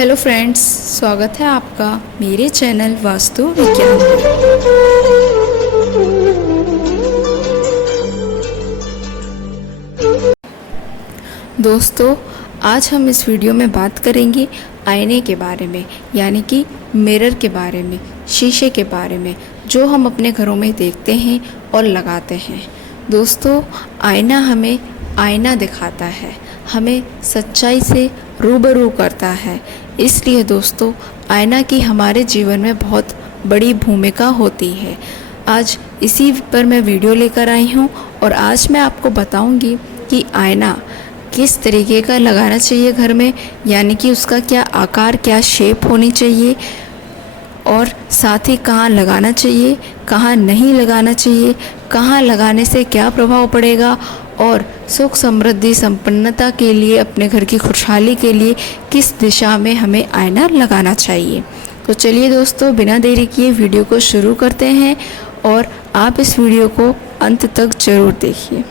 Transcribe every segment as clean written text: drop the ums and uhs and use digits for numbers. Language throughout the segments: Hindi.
हेलो फ्रेंड्स, स्वागत है आपका मेरे चैनल वास्तु विज्ञान में। दोस्तों, आज हम इस वीडियो में बात करेंगे आईने के बारे में, यानी कि मिरर के बारे में, शीशे के बारे में, जो हम अपने घरों में देखते हैं और लगाते हैं। दोस्तों, आईना हमें आईना दिखाता है, हमें सच्चाई से रूबरू करता है। इसलिए दोस्तों, आईना की हमारे जीवन में बहुत बड़ी भूमिका होती है। आज इसी पर मैं वीडियो लेकर आई हूँ और आज मैं आपको बताऊँगी कि आईना किस तरीके का लगाना चाहिए घर में, यानी कि उसका क्या आकार, क्या शेप होनी चाहिए और साथ ही कहाँ लगाना चाहिए, कहाँ नहीं लगाना चाहिए, कहाँ लगाने से क्या प्रभाव पड़ेगा और सुख समृद्धि संपन्नता के लिए, अपने घर की खुशहाली के लिए किस दिशा में हमें आईना लगाना चाहिए। तो चलिए दोस्तों, बिना देरी किए वीडियो को शुरू करते हैं और आप इस वीडियो को अंत तक ज़रूर देखिए।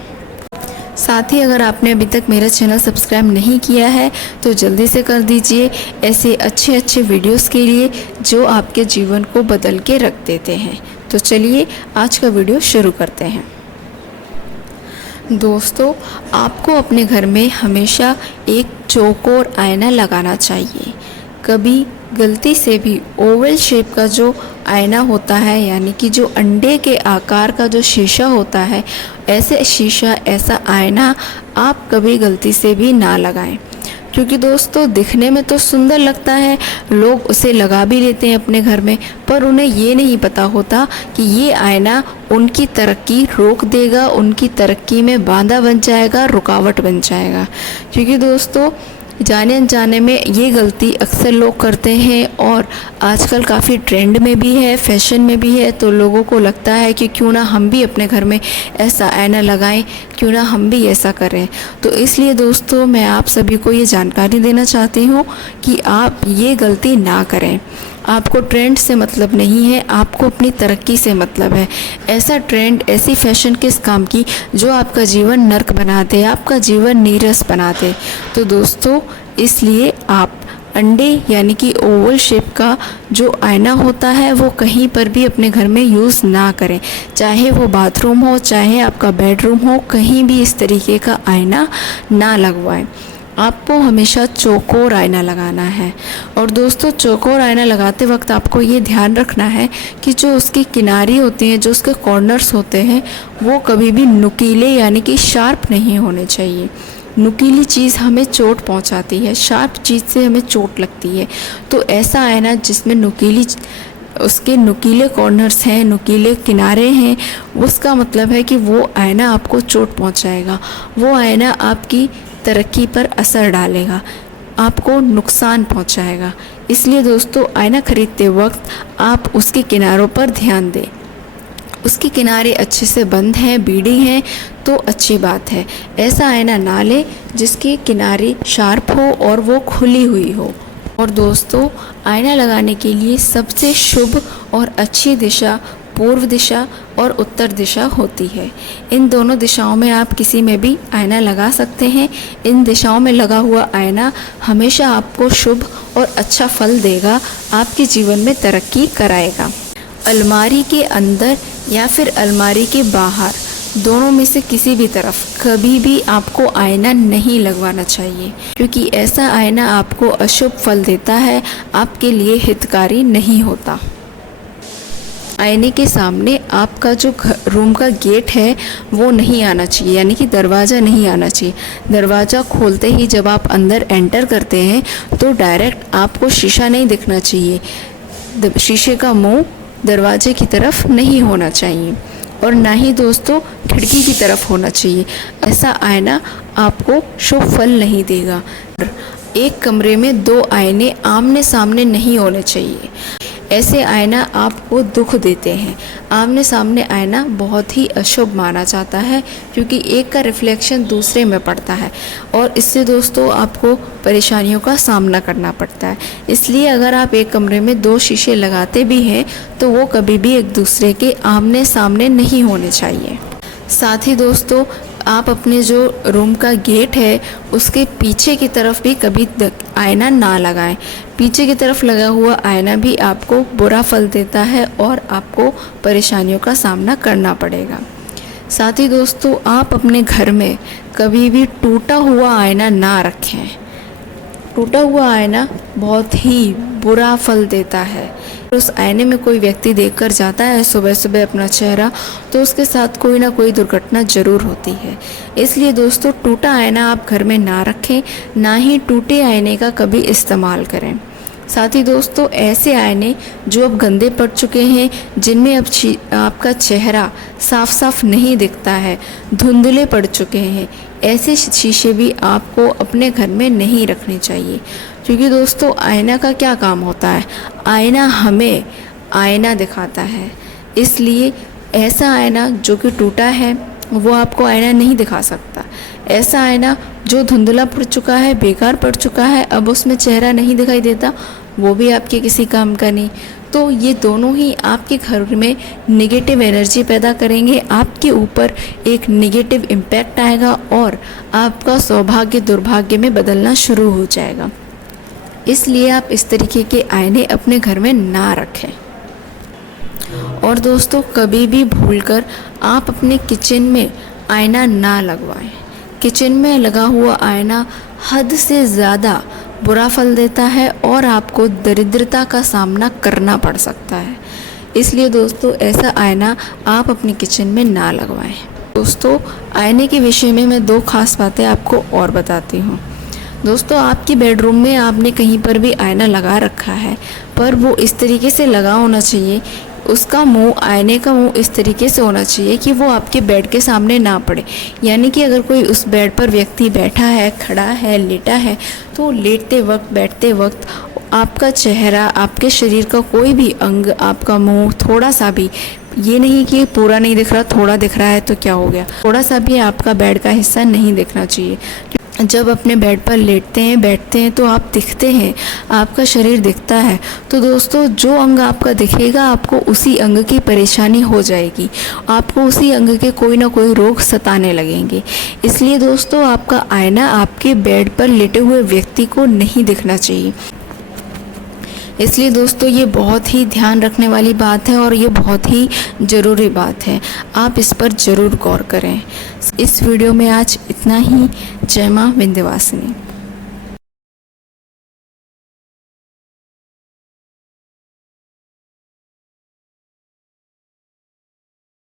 साथ ही अगर आपने अभी तक मेरा चैनल सब्सक्राइब नहीं किया है तो जल्दी से कर दीजिए, ऐसे अच्छे वीडियोस के लिए जो आपके जीवन को बदल के रख देते हैं। तो चलिए आज का वीडियो शुरू करते हैं। दोस्तों, आपको अपने घर में हमेशा एक चौकोर आईना लगाना चाहिए। कभी गलती से भी ओवल शेप का जो आईना होता है, यानी कि जो अंडे के आकार का जो शीशा होता है, ऐसे शीशा, ऐसा आईना आप कभी गलती से भी ना लगाएं। क्योंकि दोस्तों, दिखने में तो सुंदर लगता है, लोग उसे लगा भी लेते हैं अपने घर में, पर उन्हें ये नहीं पता होता कि ये आईना उनकी तरक्की रोक देगा, उनकी तरक्की में बाधा बन जाएगा, रुकावट बन जाएगा। क्योंकि दोस्तों, जाने अनजाने में ये गलती अक्सर लोग करते हैं और आजकल काफ़ी ट्रेंड में भी है, फैशन में भी है। तो लोगों को लगता है कि क्यों ना हम भी अपने घर में ऐसा आईना लगाएं, क्यों ना हम भी ऐसा करें। तो इसलिए दोस्तों, मैं आप सभी को ये जानकारी देना चाहती हूँ कि आप ये गलती ना करें। आपको ट्रेंड से मतलब नहीं है, आपको अपनी तरक्की से मतलब है। ऐसा ट्रेंड, ऐसी फैशन किस काम की जो आपका जीवन नर्क बना दे, आपका जीवन नीरस बना दे। तो दोस्तों, इसलिए आप अंडे यानी कि ओवल शेप का जो आईना होता है वो कहीं पर भी अपने घर में यूज़ ना करें। चाहे वो बाथरूम हो, चाहे आपका बेडरूम हो, कहीं भी इस तरीके का आईना ना लगवाएं। आपको हमेशा चौकोर आईना लगाना है। और दोस्तों, चौकोर आईना लगाते वक्त आपको ये ध्यान रखना है कि जो उसकी किनारी होती हैं, जो उसके कॉर्नर्स होते हैं, वो कभी भी नुकीले यानी कि शार्प नहीं होने चाहिए। नुकीली चीज़ हमें चोट पहुंचाती है, शार्प चीज़ से हमें चोट लगती है। तो ऐसा आईना जिसमें उसके नुकीले कॉर्नर्स हैं, नुकीले किनारे हैं, उसका मतलब है कि वो आईना आपको चोट पहुंचाएगा, वो आईना आपकी तरक्की पर असर डालेगा, आपको नुकसान पहुंचाएगा। इसलिए दोस्तों, आईना खरीदते वक्त आप उसके किनारों पर ध्यान दें। उसके किनारे अच्छे से बंद हैं, बीड़ी हैं तो अच्छी बात है। ऐसा आईना ना लें जिसके किनारे शार्प हो और वो खुली हुई हो। और दोस्तों, आईना लगाने के लिए सबसे शुभ और अच्छी दिशा पूर्व दिशा और उत्तर दिशा होती है। इन दोनों दिशाओं में आप किसी में भी आईना लगा सकते हैं। इन दिशाओं में लगा हुआ आईना हमेशा आपको शुभ और अच्छा फल देगा, आपके जीवन में तरक्की कराएगा। अलमारी के अंदर या फिर अलमारी के बाहर, दोनों में से किसी भी तरफ कभी भी आपको आईना नहीं लगवाना चाहिए, क्योंकि ऐसा आईना आपको अशुभ फल देता है, आपके लिए हितकारी नहीं होता। आईने के सामने आपका जो रूम का गेट है वो नहीं आना चाहिए, यानी कि दरवाज़ा नहीं आना चाहिए। दरवाज़ा खोलते ही जब आप अंदर एंटर करते हैं तो डायरेक्ट आपको शीशा नहीं दिखना चाहिए। शीशे का मुंह दरवाजे की तरफ नहीं होना चाहिए और ना ही दोस्तों खिड़की की तरफ होना चाहिए। ऐसा आईना आपको शुभ फल नहीं देगा। एक कमरे में दो आईने आमने सामने नहीं होने चाहिए। ऐसे आईना आपको दुख देते हैं। आमने सामने आईना बहुत ही अशुभ माना जाता है, क्योंकि एक का रिफ्लेक्शन दूसरे में पड़ता है और इससे दोस्तों आपको परेशानियों का सामना करना पड़ता है। इसलिए अगर आप एक कमरे में दो शीशे लगाते भी हैं तो वो कभी भी एक दूसरे के आमने सामने नहीं होने चाहिए। साथ ही दोस्तों, आप अपने जो रूम का गेट है उसके पीछे की तरफ भी कभी आईना ना लगाएं। पीछे की तरफ लगा हुआ आईना भी आपको बुरा फल देता है और आपको परेशानियों का सामना करना पड़ेगा। साथ ही दोस्तों, आप अपने घर में कभी भी टूटा हुआ आईना ना रखें। टूटा हुआ आईना बहुत ही बुरा फल देता है। उस आईने में कोई व्यक्ति देखकर जाता है सुबह सुबह अपना चेहरा, तो उसके साथ कोई ना कोई दुर्घटना जरूर होती है। इसलिए दोस्तों, टूटा आईना आप घर में ना रखें, ना ही टूटे आईने का कभी इस्तेमाल करें। साथ ही दोस्तों, ऐसे आईने जो अब गंदे पड़ चुके हैं, जिनमें अब आपका चेहरा साफ साफ नहीं दिखता है, धुंधले पड़ चुके हैं, ऐसे शीशे भी आपको अपने घर में नहीं रखने चाहिए। क्योंकि दोस्तों, आईना का क्या काम होता है? आईना हमें आईना दिखाता है। इसलिए ऐसा आईना जो कि टूटा है वो आपको आईना नहीं दिखा सकता। ऐसा आईना जो धुंधला पड़ चुका है, बेकार पड़ चुका है, अब उसमें चेहरा नहीं दिखाई देता, वो भी आपके किसी काम का नहीं। तो ये दोनों ही आपके घर में नेगेटिव एनर्जी पैदा करेंगे, आपके ऊपर एक नेगेटिव इम्पैक्ट आएगा और आपका सौभाग्य दुर्भाग्य में बदलना शुरू हो जाएगा। इसलिए आप इस तरीके के आईने अपने घर में ना रखें। और दोस्तों, कभी भी भूलकर आप अपने किचन में आईना ना लगवाएं। किचन में लगा हुआ आईना हद से ज़्यादा बुरा फल देता है और आपको दरिद्रता का सामना करना पड़ सकता है। इसलिए दोस्तों, ऐसा आईना आप अपने किचन में ना लगवाएं। दोस्तों, आईने के विषय में मैं 2 खास बातें आपको और बताती हूँ। दोस्तों, आपकी बेडरूम में आपने कहीं पर भी आईना लगा रखा है, पर वो इस तरीके से लगा होना चाहिए, उसका मुंह, आईने का मुंह इस तरीके से होना चाहिए कि वो आपके बेड के सामने ना पड़े। यानी कि अगर कोई उस बेड पर व्यक्ति बैठा है, खड़ा है, लेटा है, तो लेटते वक्त, बैठते वक्त आपका चेहरा, आपके शरीर का कोई भी अंग, आपका मुंह थोड़ा सा भी, ये नहीं कि पूरा नहीं दिख रहा, थोड़ा दिख रहा है तो क्या हो गया, थोड़ा सा भी आपका बेड का हिस्सा नहीं दिखना चाहिए। जब अपने बेड पर लेटते हैं, बैठते हैं तो आप दिखते हैं, आपका शरीर दिखता है। तो दोस्तों, जो अंग आपका दिखेगा, आपको उसी अंग की परेशानी हो जाएगी, आपको उसी अंग के कोई ना कोई रोग सताने लगेंगे। इसलिए दोस्तों, आपका आईना आपके बेड पर लेटे हुए व्यक्ति को नहीं दिखना चाहिए। इसलिए दोस्तों, ये बहुत ही ध्यान रखने वाली बात है और ये बहुत ही ज़रूरी बात है। आप इस पर ज़रूर गौर करें। इस वीडियो में आज इतना ही। जय मां विंध्यवासिनी।